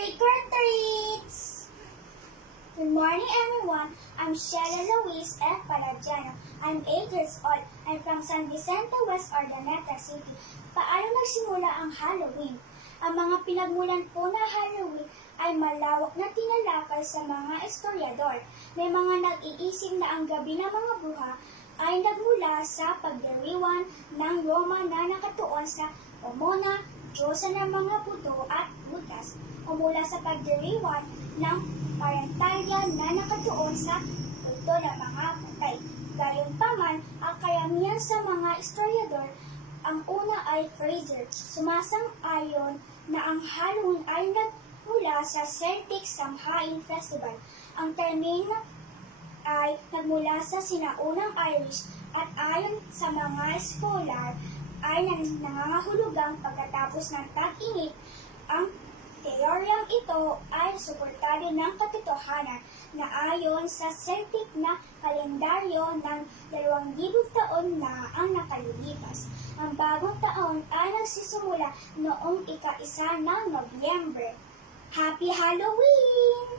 Trick or treats! Good morning, everyone. I'm Sheila Luis F. Paladiano. I'm 8 years old. I'm from San Vicente, West Urdaneta City. Paano nagsimula ang Halloween? Ang mga pinagmulan po na Halloween ay malawak na tinalakay sa mga historiador. May mga nag-iisip na ang gabi ng mga bruha ay nagmula sa pagdiriwang ng Roma na nakatuon sa Pomona, Diyosa ng mga buto at butas, o mula sa pagdiriwang ng Parantalya na nakatuon sa kulto ng mga patay. Gayunpaman, ang karamihan sa mga historiador, ang una ay Fraser, sumasang-ayon na ang Halloween ay nagmula sa Celtic Samhain Festival. Ang termino ay nagmula sa sinaunang Irish at ayon sa mga scholar ay nangangahulugang pagkatapos ng tag-init. Ang teoryang ito ay suportado ng katotohanan na ayon sa Celtic na kalendaryo ng 2,000 taon na ang nakalilipas. Ang bagong taon ay nagsisimula noong ika-1 ng Nobyembre. Happy Halloween!